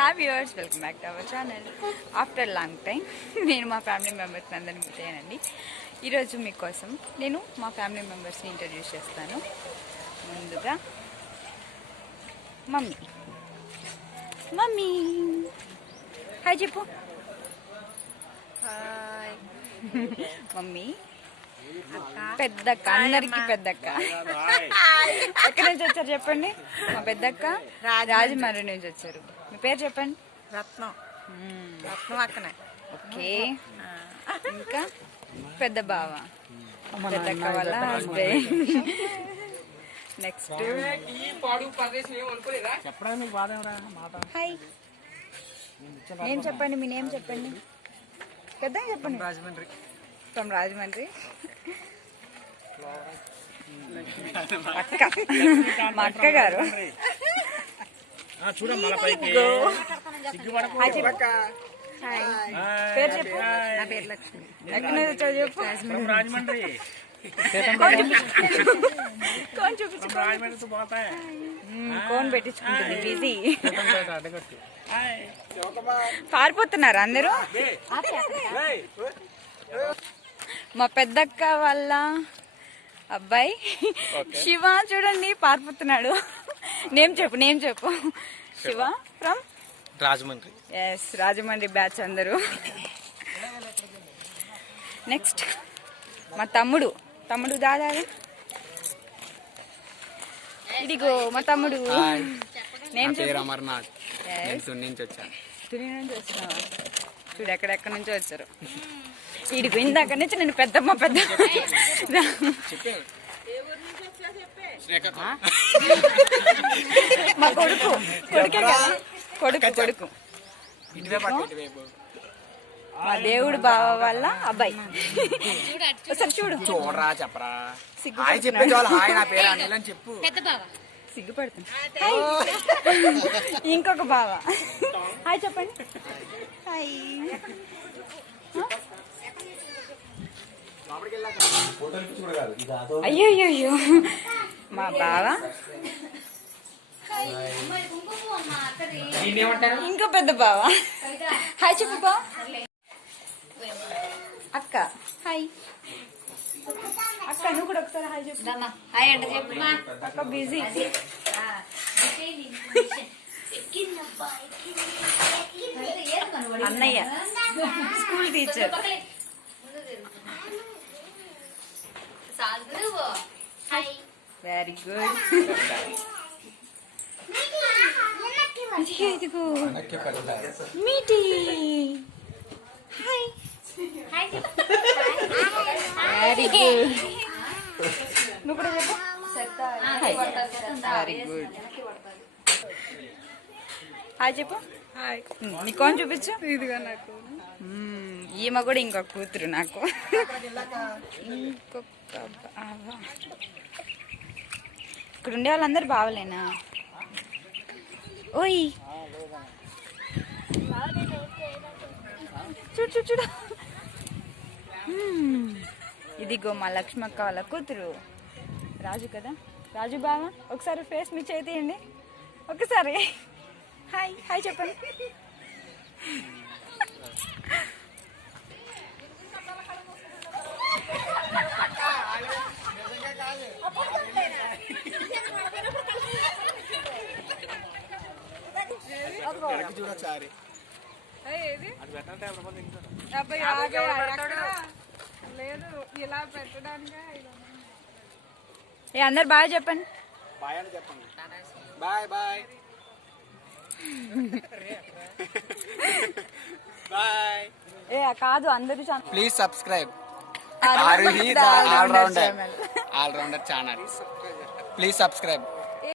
Hi viewers, welcome back to our channel. After long time నేను మా family మెంబర్స్ని అందరినీ మీట్ అయ్యానండి. ఈరోజు మీకోసం నేను మా ఫ్యామిలీ మెంబర్స్ని ఇంట్రడ్యూస్ చేస్తాను. ముందుగా మమ్మీ. మమ్మీ హాయ్ చెప్పు. Hi mummy. పెద్దక్క, అందరికి పెద్దక్క. ఎక్కడి నుంచి వచ్చారు చెప్పండి? మా పెద్దక్క రాజమండ్రి నుంచి వచ్చారు. మీ పేరు చెప్పండి. రత్నం. రత్నం అక్కనే. ఓకే. ఇంకా పెద్ద బావ, పెద్దక్క వాళ్ళ హస్బెండ్. Next hi. నేమ్ చెప్పండి, మీ నేమ్ చెప్పండి. పెద్ద చెప్పండి. రాజమండ్రి. ఫ్రమ్ రాజమండ్రి. అక్క, మా అక్క గారు. పేరు చెప్పు. నా పేరు లక్ష్మి. ఎక్కడి నుంచి వచ్చావు చెప్పు. రాజమండ్రి. కోన్ చూపించు. కోన్ పెట్టించుకుంటుంది, బిజీ. పారిపోతున్నారు అందరూ. మా పెద్దక్క వాళ్ళ అబ్బాయి శివ చూడండి పారిపోతున్నాడు. నేమ్ చెప్పు. Shiva from Rajahmundry. Yes, Rajahmundry batch అందరూ. నెక్స్ట్ మా తమ్ముడు దాదా. ఇదిగో మా తమ్ముడు. నేమ్ పేరు అమర్నాథ్. తుని నుంచి వచ్చాను. తుని నుంచి వచ్చినావా? చూడు ఎక్కడెక్కడి నుంచో వచ్చారు. ఇదిగో ఇందాక నుంచి నేను పెద్దమ్మ పెద్ద. మా కొడుకే కదా. కొడుకు మా దేవుడు బావ వాళ్ళ అబ్బాయి. ఒకసారి చూడరా చెప్పరా. సిగ్గుపడుతుంది. ఇంకొక బావ. హాయ్ చెప్పండి. హాయ్. అయ్యో మా బావ. ఇంకో పెద్ద బావ. హాయ్ చెప్పు బావ. అక్క హాయ్. అక్క నువ్వు కూడా ఒకసారి హాయ్ చెప్పు. హాయ్ అంటే చెప్పు. అక్క బిజీ. అన్నయ్య స్కూల్ టీచర్. Very good. ఇదిగో మీటి. హాయ్. Very good. నువ్వు కూడా చెప్పు. Very good. హాయ్ చెప్పు. హాయ్. నీకోని చూపించు. ఇదిగా నాకు ఈమె కూడా ఇంకొక కూతురు నాకు. ఇంకొక బావ. ఇక్కడ ఉండే వాళ్ళందరూ బావలేనా? ఓయ్ చూడు. ఇదిగో మా లక్ష్మక్క వాళ్ళ కూతురు రాజు కదా. రాజు బావ ఒకసారి ఫేస్ మీ చేయండి ఒకసారి. హాయ్ చెప్పండి. చూడొకసారి. లేదు ఇలా పెట్టడానికి. అందరు బాగా చెప్పండి. బాయ్ అని చెప్పండి. Bye bye bye. కాదు అందరూ. Please subscribe allrounder allrounder channel. Please subscribe.